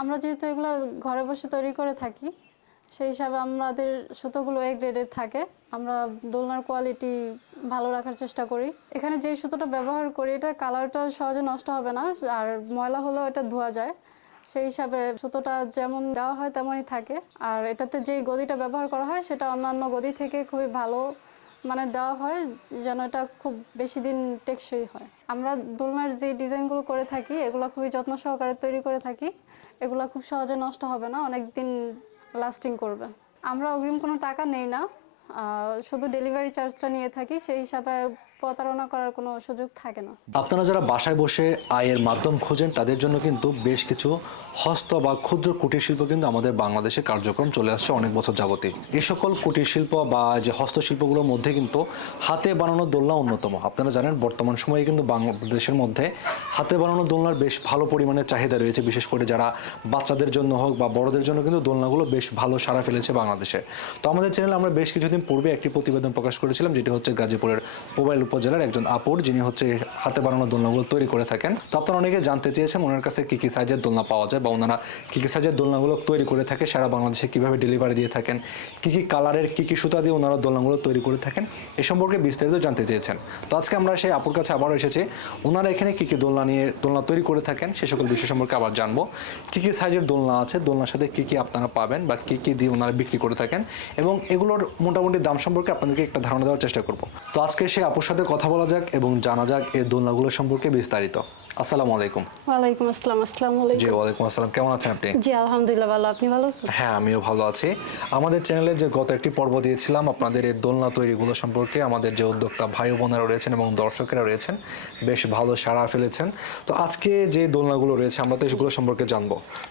আমরা যেহেতু এগুলো ঘরে বসে তৈরি করে থাকি, সেই হিসাবে আমাদের সুতোগুলো এ গ্রেডের থাকে। আমরা দোলনার কোয়ালিটি ভালো রাখার চেষ্টা করি। এখানে যে সুতোটা ব্যবহার করি, এটার কালারটা সহজে নষ্ট হবে না, আর ময়লা হলেও এটা ধোয়া যায়। সেই হিসাবে সুতোটা যেমন দেওয়া হয় তেমনই থাকে। আর এটাতে যেই গদিটা ব্যবহার করা হয়, সেটা অন্যান্য গদি থেকে খুবই ভালো মানে দেওয়া হয়, যেন এটা খুব বেশি দিন টেকসই হয়। আমরা দোলনার যে ডিজাইনগুলো করে থাকি, এগুলো খুবই যত্ন সহকারে তৈরি করে থাকি। এগুলো খুব সহজে নষ্ট হবে না অনেক দিন লাস্টিং করবে। আমরা অগ্রিম কোনো টাকা নেই না শুধু ডেলিভারি চার্জটা নিয়ে থাকি, সেই হিসাবে প্রতারণা করার কোনো সুযোগ থাকে না। আপনারা যারা বাসায় বসে আয়ের মাধ্যম খোঁজেন, তাদের জন্য কিন্তু বেশ কিছু হস্ত বা ক্ষুদ্র কুটির শিল্প কিন্তু আমাদের বাংলাদেশে কার্যক্রম চলে আসছে অনেক বছর যাবতীয় এ সকল কুটির শিল্প বা যে হস্তশিল্পগুলোর মধ্যে কিন্তু হাতে বানানো দোলনা অন্যতম। আপনারা জানেন, বর্তমান সময়ে কিন্তু বাংলাদেশের মধ্যে হাতে বানানো দোলনার বেশ ভালো পরিমাণে চাহিদা রয়েছে। বিশেষ করে যারা বাচ্চাদের জন্য হোক বা বড়দের জন্য কিন্তু দোলনাগুলো বেশ ভালো সাড়া ফেলেছে বাংলাদেশে। তো আমাদের চ্যানেলে আমরা বেশ কিছুদিন পূর্বে একটি প্রতিবেদন প্রকাশ করেছিলাম, যেটি হচ্ছে গাজীপুরের মোবাইল উপজেলার একজন আপুর, যিনি হচ্ছে হাতে বানানো দোলনাগুলো তৈরি করে থাকেন। তো আপনারা অনেকে জানতে চেয়েছেন ওনার কাছে কী কী সাইজের দোলনা পাওয়া যায় বা ওনারা কী কী সাইজের দোলনাগুলো তৈরি করে থাকে, সারা বাংলাদেশে কীভাবে ডেলিভারি দিয়ে থাকেন, কী কী কালারের, কী কী সুতা দিয়ে ওনারা দোলনাগুলো তৈরি করে থাকেন, এ সম্পর্কে বিস্তারিত জানতে চেয়েছেন। তো আজকে আমরা সেই আপুর কাছে আবারও এসেছি। ওনারা এখানে কী কী দোলনা নিয়ে, দোলনা তৈরি করে থাকেন, সে সকল বিষয় সম্পর্কে আবার জানব। কী কী সাইজের দোলনা আছে, দোলনার সাথে কী কী আপনারা পাবেন বা কী কী দিয়ে ওনারা বিক্রি করে থাকেন, এবং এগুলোর মোটামুটি দাম সম্পর্কে আপনাদেরকে একটা ধারণা দেওয়ার চেষ্টা করব। তো আজকে সেই আপুর সাথে কথা বলা যাক এবং জানা যাক এই দোলনাগুলো সম্পর্কে বিস্তারিত। আসসালামু আলাইকুম। ওয়ালাইকুম আসসালাম আসসালামু আলাইকুম। জি আলাইকুম ওয়ালাইকুম আসসালাম। কেমন আছেন আপনি? জি আলহামদুলিল্লাহ ভালো। আপনি ভালো আছেন? হ্যাঁ আমিও ভালো আছি। আমাদের চ্যানেলে যে গত একটি পর্ব দিয়েছিলাম আপনাদের এই দোলনা তৈরিগুলো সম্পর্কে আমাদের যে উদ্যোক্তা ভাই বোনেরা রয়েছেন এবং দর্শকেরা রয়েছেন বেশ ভালো সাড়া ফেলেছেন। তো আজকে যে দোলনাগুলো রয়েছে আমরা তো সেগুলো সম্পর্কে জানব।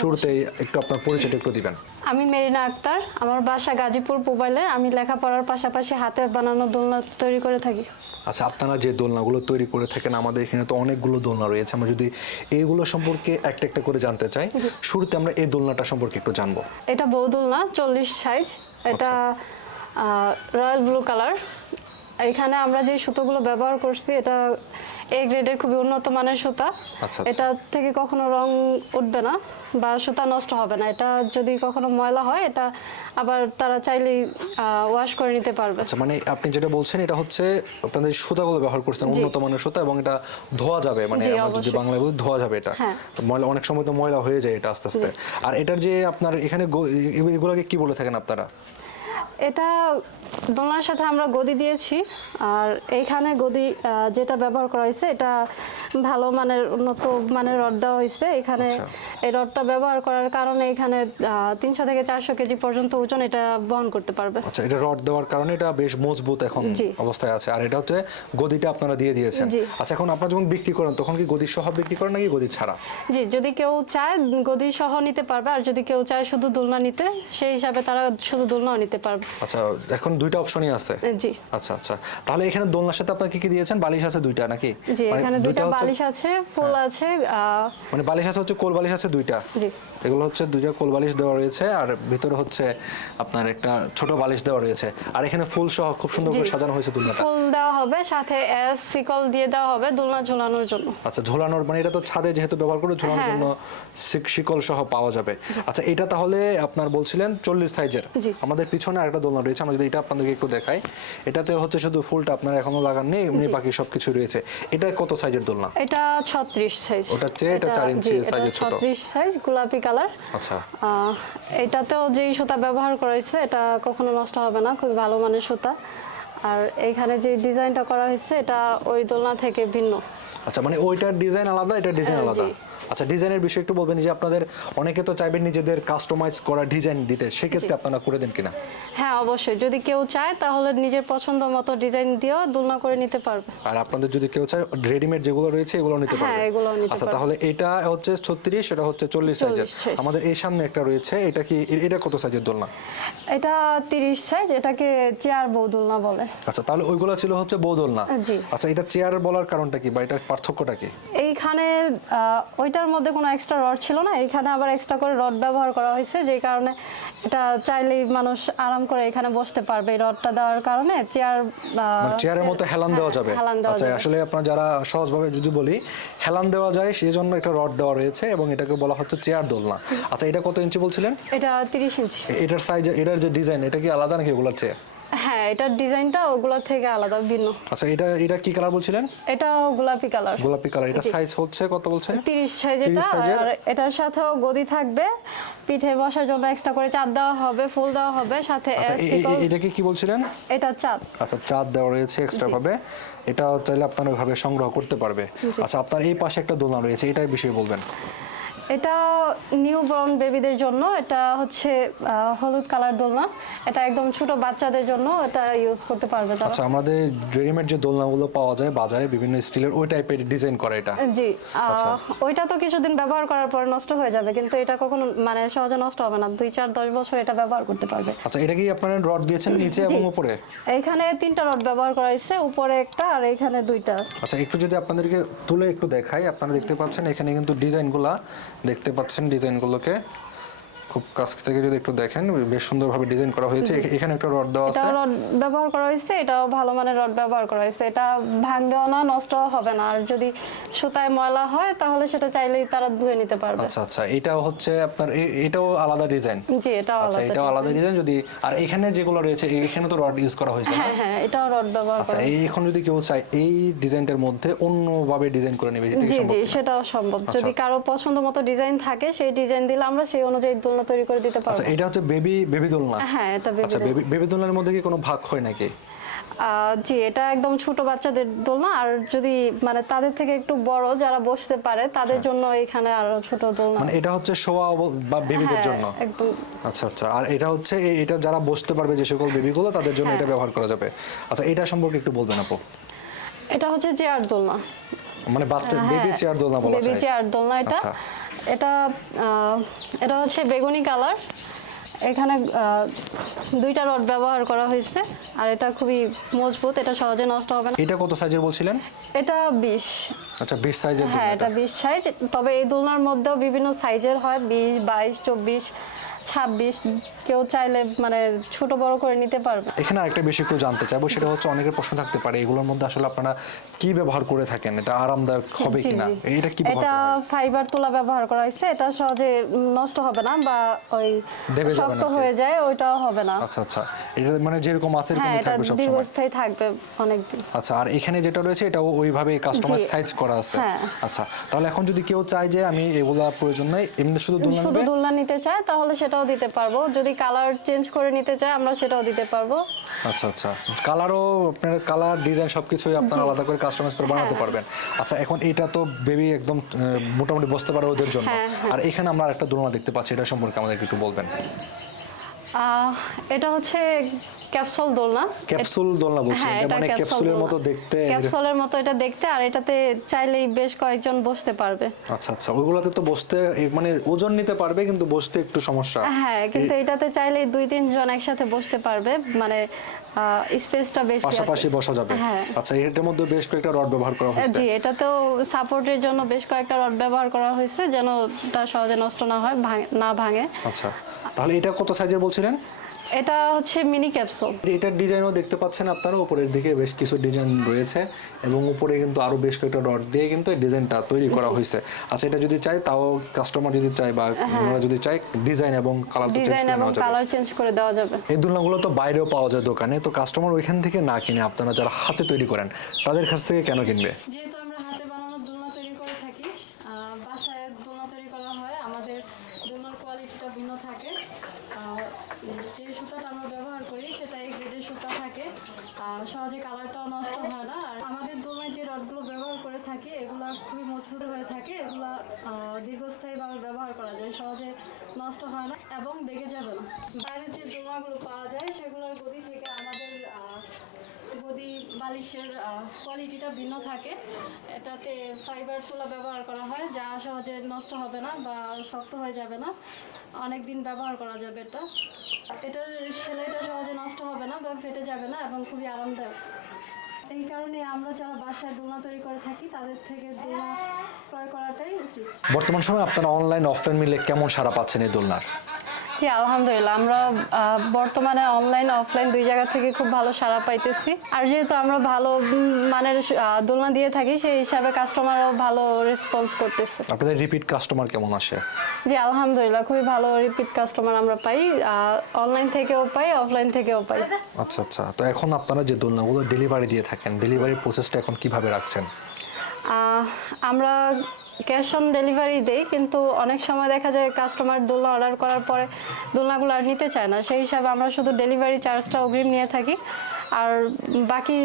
শুরুতেই একটু আপনার পরিচয়টা একটু দিবেন। আমি মেরিনা আক্তার। আমার বাসা গাজীপুর মোবাইলে। আমি লেখাপড়ার পাশাপাশি হাতে বানানো দোলনা তৈরি করে থাকি। আচ্ছা আপনারা যে দোলনাগুলো তৈরি করে থাকেন আমাদের এখানে তো অনেকগুলো দোলনা রয়েছে। আমরা যদি এইগুলো সম্পর্কে একটা একটা করে জানতে চাই শুরুতে আমরা এই দোলনাটা সম্পর্কে একটু জানব। এটা বউ দোলনা চল্লিশ সাইজ এটা রয়্যাল ব্লু কালার এখানে আমরা যে সুতোগুলো ব্যবহার করছি এটা এ গ্রেডের খুবই উন্নত মানের সুতা। আচ্ছা, আচ্ছা। এটা থেকে কখনো রং উঠবে না বা সুতা নষ্ট হবে না। এটা যদি কখনো ময়লা হয় এটা আবার তারা চাইলেই ওয়াশ করে নিতে পারবে। আচ্ছা মানে আপনি যেটা বলছেন এটা হচ্ছে আপনাদের সুতাগুলো ব্যবহার করছেন উন্নত মানের সুতা এবং এটা ধোয়া যাবে। মানে আমরা যদি। বাংলায় বলি ধোয়া যাবে এটা। হ্যাঁ। ময়লা অনেক সময় তো ময়লা হয়ে যায় এটা আস্তে আস্তে। আর এটার যে আপনার এখানে এগুলোকে কি বলে থাকেন আপনারা? এটা দোলনার সাথে আমরা গদি দিয়েছি আর এইখানে গদি যেটা ব্যবহার করা হয়েছে এটা ভালো মানের উন্নত মানের রড দেওয়া হয়েছে। এখানে আচ্ছা। এই রডটা ব্যবহার করার কারণে এখানে তিনশো থেকে চারশো কেজি পর্যন্ত ওজন এটা বহন করতে পারবে। আচ্ছা এটা রড দেওয়ার কারণে এটা বেশ মজবুত এখন। অবস্থায় আছে। আর এটা হচ্ছে গদিটা আপনারা দিয়ে দিয়েছেন। আচ্ছা এখন আপনারা যখন বিক্রি করেন তখন কি গদি সহ বিক্রি করেন নাকি গদি ছাড়া? জি যদি কেউ চায় গদি সহ নিতে পারবে। আর যদি কেউ চায় শুধু দোলনা নিতে সেই হিসাবে তারা শুধু দোলনাও নিতে পারবে। আচ্ছা এখন দুইটা অপশনই আছে? জি। আচ্ছা আচ্ছা। তাহলে এখানে দোলনার সাথে আপনারা কি কি দিয়েছেন? বালিশ আছে দুইটা নাকি? জি মানে এখানে দুইটা বালিশ আছে ফুল আছে আহ, মানে বালিশ আছে হচ্ছে কোল বালিশ আছে দুইটা? জি। এগুলো হচ্ছে দুইটা কোল বালিশ দেওয়া রয়েছে আর ভিতরে হচ্ছে আপনার একটা ছোট বালিশ দেওয়া রয়েছে। আর এখানে ফুল সহ খুব সুন্দর করে সাজানো হয়েছে দুলনাটা। ফুল দেওয়া হবে সাথে এস সিকল দিয়ে দেওয়া হবে দোলনা ঝোলানোর জন্য। আচ্ছা ঝোলানোর মানে এটা তো ছাদে যেহেতু ব্যবহার করে ঝোলানোর হ্যাঁ। জন্য শিকল সহ পাওয়া যাবে। আচ্ছা এটা তাহলে আপনার বলছিলেন চল্লিশ সাইজের। আমাদের পিছনে আরেকটা দোলনা রয়েছে আমরা যদি এটা আপনাদেরকে একটু দেখাই। এটাতে হচ্ছে শুধু ফুলটা আপনার এখনও লাগাননি এমনি বাকি সবকিছু রয়েছে। এটা কত সাইজের দোলনা? এটা ছত্রিশ সাইজ। ওটার চেয়ে এটা চার ইঞ্চি সাইজের ছোট। ছত্রিশ সাইজ গোলাপি কালার। আচ্ছা। এটাতেও যেই সুতা ব্যবহার করেছে হয়েছে এটা কখনো নষ্ট হবে না খুব ভালো মানের সুতা। আর এখানে যে ডিজাইনটা করা হয়েছে এটা ওই দোলনা থেকে ভিন্ন। আচ্ছা মানে ওইটার ডিজাইন আলাদা এটা ডিজাইন হ্যাঁ, আলাদা। আচ্ছা ডিজাইনের বিষয়ে একটু বলবেন যে আপনাদের অনেকে তো চাইবেন নিজেদের কাস্টমাইজ করা ডিজাইন দিতে সেক্ষেত্রে আপনারা করে দেন কিনা? হ্যাঁ অবশ্যই। যদি কেউ চায় তাহলে নিজের পছন্দ মতো ডিজাইন দিয়েও দোলনা করে নিতে পারবে। আর আপনাদের যদি কেউ চায় রেডিমেড যেগুলো রয়েছে এগুলো নিতে হ্যাঁ, পারবে। এগুলোও নিতে আচ্ছা তাহলে এটা হচ্ছে ছত্রিশ এটা হচ্ছে চল্লিশ সাইজের আমাদের এই সামনে একটা রয়েছে এটা কি এটা কত সাইজের দোলনা? এটা তিরিশ সাইজ এটাকে চেয়ার বউ দোলনা বলে। আচ্ছা তাহলে ওইগুলো ছিল হচ্ছে বৌদোলনা জি। আচ্ছা এটা চেয়ার বলার কারণটা কি বা এটার পার্থক্যটা কি? এইখানে ওইটা এটার মধ্যে কোনো এক্সট্রা রড ছিল না এখানে আবার এক্সট্রা করে রড ব্যবহার করা হয়েছে যেই কারণে এটা চাইলেই মানুষ আরাম করে এখানে বসতে পারবে এই রডটা দেওয়ার কারণে চেয়ার মানে চেয়ারের মতো হেলান দেওয়া যাবে। আচ্ছা আসলে আপনার যারা সহজভাবে যদি বলি হেলান দেওয়া যায় সেই জন্য একটা রড দেওয়া রয়েছে এবং এটাকে বলা হচ্ছে চেয়ার দোলনা। আচ্ছা এটা কত ইঞ্চি বলছিলেন? এটা তিরিশ ইঞ্চি। এটার সাইজ এটার যে ডিজাইন এটা কি আলাদা নাকি ওগুলোর চেয়ে হ্যাঁ এটার ডিজাইনটা ওগুলোর থেকে আলাদা ভিন্ন। আচ্ছা এটা এটা কি কালার বলছিলেন? এটাও গোলাপি কালার গোলাপি কালার এটা সাইজ হচ্ছে কত বলছে তিরিশ সাইজ 30 এটা সাইজের? আর এটার সাথেও গদি থাকবে। পিঠে বসার জন্য এক্সট্রা করে চাঁদ দেওয়া হবে ফুল দেওয়া হবে সাথে আচ্ছা এটাকে কি বলছিলেন? এটা চাঁদ। আচ্ছা চাঁদ দেওয়া রয়েছে এক্সট্রা ভাবে। এটা চাইলে আপনারা ভাবে সংগ্রহ করতে পারবে। আচ্ছা আপনার এই পাশে একটা দোলনা রয়েছে এটার বিষয়ে বলবেন। এটা নিউ বর্ন বেবিদের জন্য এটা হচ্ছে হলুদ কালার দোলনা। এটা একদম ছোট বাচ্চাদের জন্য এটা ইউজ করতে পারবে তারা। আচ্ছা আমাদের রেডিমেড যে দোলনাগুলো পাওয়া যায় বাজারে বিভিন্ন স্টিলের ওই টাইপের ডিজাইন করা এটা। জি আচ্ছা। ওইটা তো কিছুদিন ব্যবহার করার পর নষ্ট হয়ে যাবে কিন্তু এটা কখনো মানে সহজে নষ্ট হবে না। দুই চার দশ বছর এটা ব্যবহার করতে পারবে। আচ্ছা এটা কি আপনারা রড দিয়েছেন নিচে এবং উপরে? এইখানে তিনটা রড ব্যবহার করা হয়েছে উপরে একটা আর এখানে দুইটা। আচ্ছা একটু যদি আপনাদেরকে তুলে একটু দেখাই আপনারা দেখতে পাচ্ছেন এখানে কিন্তু ডিজাইনগুলা দেখতে পাচ্ছেন ডিজাইনগুলোকে। খুব কাছ থেকে যদি একটু দেখেন বেশ সুন্দরভাবে ডিজাইন করা হয়েছে। এখানে একটা রড দেওয়া আছে। এটা রড ব্যবহার করা হয়েছে এটাও ভালো মানের রড ব্যবহার করা হয়েছে। এটা ভাঙবেও না নষ্ট হবে না। আর যদি সুতায় ময়লা হয় তাহলে সেটা চাইলেই তারা ধুয়ে নিতে পারবে। আচ্ছা আচ্ছা। এটাও হচ্ছে আপনার এটাও আলাদা ডিজাইন জি এটাও আচ্ছা আলাদা এটাও আলাদা ডিজাইন যদি আর এখানে যেগুলো রয়েছে এখানে তো রড ইউজ করা হয়েছে হ্যাঁ হ্যাঁ এটাও রড ব্যবহার আচ্ছা এখন যদি কেউ চায় এই ডিজাইনটার মধ্যে অন্যভাবে ডিজাইন করে নেবে জি সম্ভব? জি সেটাও সম্ভব। আচ্ছা। যদি কারও পছন্দ মতো ডিজাইন থাকে সেই ডিজাইন দিলে আমরা সেই অনুযায়ী দোলনা তৈরি করে দিতে পারব। আচ্ছা এটা হচ্ছে বেবি বেবি দোলনা? হ্যাঁ এটা বেবি আচ্ছা বেবি বেবি দোলনার মধ্যে কি কোনো ভাগ হয় নাকি? জি এটা একদম ছোট বাচ্চাদের দোলনা আর যদি মানে তাদের থেকে একটু বড় যারা বসতে পারে তাদের জন্য এখানে আরও ছোট দোলনা মানে এটা হচ্ছে শোয়া বা বেবিদের হ্যাঁ, জন্য? একদম। আচ্ছা আচ্ছা আর এটা হচ্ছে এটা যারা বসতে পারবে যে সকল বেবিগুলো তাদের জন্য হ্যাঁ। এটা ব্যবহার করা যাবে। আচ্ছা এটা সম্পর্কে একটু বলবেন আপু। এটা হচ্ছে চেয়ার দোলনা। মানে বাচ্চা হ্যাঁ, বেবি চেয়ার দোলনা বলা বেবি চেয়ার দোলনা এটা। আচ্ছা। এটা এটা হচ্ছে বেগুনি কালার। এখানে দুইটা রড ব্যবহার করা হয়েছে আর এটা খুবই মজবুত এটা সহজে নষ্ট হবে না। এটা কত সাইজের বলছিলেন? এটা বিশ। আচ্ছা বিশ সাইজের হ্যাঁ এটা বিশ সাইজ তবে এই দোলনার মধ্যেও বিভিন্ন সাইজের হয় বিশ বাইশ চব্বিশ ছাব্বিশ কেউ চাইলে মানে ছোট বড় করে নিতে পারবে। এখানে আরেকটা বিষয় একটু জানতে চাইব সেটা হচ্ছে অনেকের প্রশ্ন থাকতে পারে এগুলোর মধ্যে আসলে আপনারা কি ব্যবহার করে থাকেন? এটা আরামদায়ক হবে কিনা? এটা কি এটা ফাইবার তুলা ব্যবহার করা হয়েছে এটা সহজে নষ্ট হবে না বা ওই শক্ত। হয়ে যায় ওইটাও হবে না। আচ্ছা আচ্ছা। এটা মানে যেরকম আছে হ্যাঁ এরকমই এটা থাকবে সবসময়। দীর্ঘস্থায়ী থাকবে অনেকদিন। আচ্ছা আর এখানে যেটা রয়েছে এটাও ওইভাবে কাস্টমার জি। সাইজ করা আছে। হ্যাঁ। আচ্ছা তাহলে এখন যদি কেউ চায় যে আমি এগুলা প্রয়োজন নাই এমনি শুধু দোলনা নিতে চায় তাহলে সেটাও দিতে পারব। যদি কালার চেঞ্জ করে নিতে চায় আমরা সেটাও দিতে পারব। আচ্ছা আচ্ছা। কালারও আপনার কালার ডিজাইন সবকিছুই আপনারা আলাদা করে কাস্টমাইজ করে বানাতে হ্যাঁ। পারবেন। আচ্ছা এখন এটা তো বেবি একদম মোটামুটি বসতে পারে ওদের জন্য। হ্যাঁ, হ্যাঁ। আর এখানে আমরা একটা দোলনা দেখতে পাচ্ছি এটা সম্পর্কে আমাদের একটু বলবেন। এটা হচ্ছে ক্যাপসুল দোলনা। ক্যাপসুল দোলনা বলছেন? হ্যাঁ এটা এটা মানে ক্যাপসুলের মতো দেখতে ক্যাপসুলের মতো এটা দেখতে আর এটাতে চাইলেই বেশ কয়েকজন বসতে পারবে। আচ্ছা আচ্ছা ওইগুলোতে তো বসতে মানে ওজন নিতে পারবে কিন্তু বসতে একটু সমস্যা। হ্যাঁ কিন্তু এটাতে চাইলেই দুই তিনজন একসাথে বসতে পারবে মানে স্পেসটা বেশ আছে। পাশাপাশি বসা যাবে। হ্যাঁ। আচ্ছা এটার মধ্যে বেশ কয়েকটা রড ব্যবহার করা হয়েছে। জি এটাতেও সাপোর্টের জন্য বেশ কয়েকটা রড ব্যবহার করা হয়েছে যেন তা সহজে নষ্ট না হয় না ভাঙে। আচ্ছা। তাহলে এটা কত সাইজের বলছিলেন? এটা হচ্ছে মিনি ক্যাপসুল এটার ডিজাইনও দেখতে পাচ্ছেন আপনারা উপরের দিকে বেশ কিছু ডিজাইন রয়েছে এবং উপরে কিন্তু আরও বেশ কয়েকটা রড দিয়ে কিন্তু এই ডিজাইনটা তৈরি করা হয়েছে। আচ্ছা এটা যদি চাই তাও কাস্টমার যদি চায় বা আমরা যদি চাই ডিজাইন এবং কালার চেঞ্জ ডিজাইন করে এবং নেওয়া যাবে। কালার চেঞ্জ করে দেওয়া যাবে। এই দোলনাগুলো তো বাইরেও পাওয়া যায় দোকানে তো কাস্টমার ওইখান থেকে না কিনে আপনারা যারা হাতে তৈরি করেন তাদের কাছ থেকে কেন কিনবে? যেহেতু আমরা হাতে বানানো দোলনা তৈরি করে থাকি আহ, বাসায় দোলনা তৈরি করা হয় আমাদের দোলনার কোয়ালিটিটা ভিন্ন থাকে আহ, যে সুতাটা আমরা ব্যবহার করি সেটা এই গ্রেডের সুতা থাকে আর সহজে কালারটাও নষ্ট হয় না আর আমাদের দোলনায় যে রডগুলো ব্যবহার করে থাকি এগুলো খুবই মজবুত হয়ে থাকে এগুলো আহ, দীর্ঘস্থায়ীভাবে ব্যবহার করা যায়, সহজে নষ্ট হয় না এবং বেগে যাবে না। বাইরের যে দোলনাগুলো পাওয়া যায়, সেগুলোর গদি থেকে আমাদের গদি বালিশের কোয়ালিটিটা ভিন্ন থাকে। এটাতে ফাইবার তুলা ব্যবহার করা হয়, যা সহজে নষ্ট হবে না বা শক্ত হয়ে যাবে না। অনেক দিন ব্যবহার করা যাবে এটা। এটার সেলাইটা সহজে নষ্ট হবে না বা ফেটে যাবে না এবং খুবই আরামদায়ক। এই কারণে আমরা যারা বাসায় দোলনা তৈরি করে থাকি, তাদের থেকে দোলনা ক্রয় করাটাই উচিত। বর্তমান সময়ে আপনারা অনলাইন অফলাইন মিলে কেমন সারা পাচ্ছেন এই দোলনার? জি আলহামদুলিল্লাহ। আমরা বর্তমানে অনলাইন অফলাইন দুই জায়গা থেকে খুব ভালো সাড়া পাইতেছি। আর যেহেতু আমরা ভালো মানের দোলনা দিয়ে থাকি সেই হিসাবে কাস্টমারও ভালো রেসপন্স করতেছে। আপনাদের রিপিট কাস্টমার কেমন আসে? জি আলহামদুলিল্লাহ খুবই ভালো রিপিট কাস্টমার আমরা পাই। অনলাইন থেকেও পাই অফলাইন থেকেও পাই। আচ্ছা আচ্ছা। তো এখন আপনারা যে দোলনাগুলো ডেলিভারি দিয়ে থাকেন ডেলিভারির প্রসেসটা এখন কীভাবে রাখছেন? আমরা ক্যাশ অন ডেলিভারি দেই, কিন্তু অনেক সময় দেখা যায় কাস্টমার দোলনা অর্ডার করার পরে দোলনাগুলো আর নিতে চায় না। সেই হিসাবে আমরা শুধু ডেলিভারি চার্জটা অগ্রিম নিয়ে থাকি। আর বাকি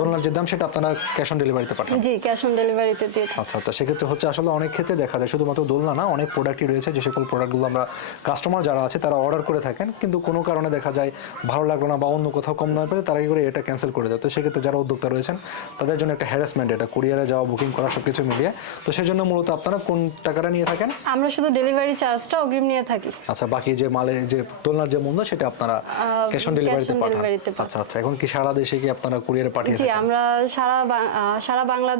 দোলনার যে দাম সেটা আপনারা ক্যাশ অন ডেলিভারিতে পাঠান। জি ক্যাশ অন ডেলিভারিতে দিয়ে থাকি। আচ্ছা আচ্ছা সেক্ষেত্রে হচ্ছে আসলে অনেক ক্ষেত্রে দেখা যায় শুধুমাত্র দোলনা না অনেক প্রোডাক্টই রয়েছে যে সকল প্রোডাক্টগুলো আমরা কাস্টমার যারা আছে তারা অর্ডার করে থাকেন। কিন্তু কোনো কারণে দেখা যায় ভালো লাগল না বা অন্য কোথাও কম দামে পেলে তারা কি করে এটা ক্যান্সেল করে দেয়। তো সেক্ষেত্রে যারা উদ্যোক্তা রয়েছেন তাদের জন্য একটা হ্যারাসমেন্ট এটা কুরিয়ারে যাওয়া বুকিং করা সব কিছু মিলিয়ে। তো সেই জন্য মূলত আপনারা কোন টাকাটা নিয়ে থাকেন? আমরা শুধু ডেলিভারি চার্জটা অগ্রিম নিয়ে থাকি। আচ্ছা বাকি যে মালের যে দোলনার যে মূল্য সেটা আপনারা ক্যাশ অন ডেলিভারিতে পাঠান। তে। আচ্ছা আচ্ছা এখন কি সারা দেশে কি আপনারা কুরিয়ারে পাঠিয়ে জি আমরা সারা বাং- আহ, সারা বাংলাদেশ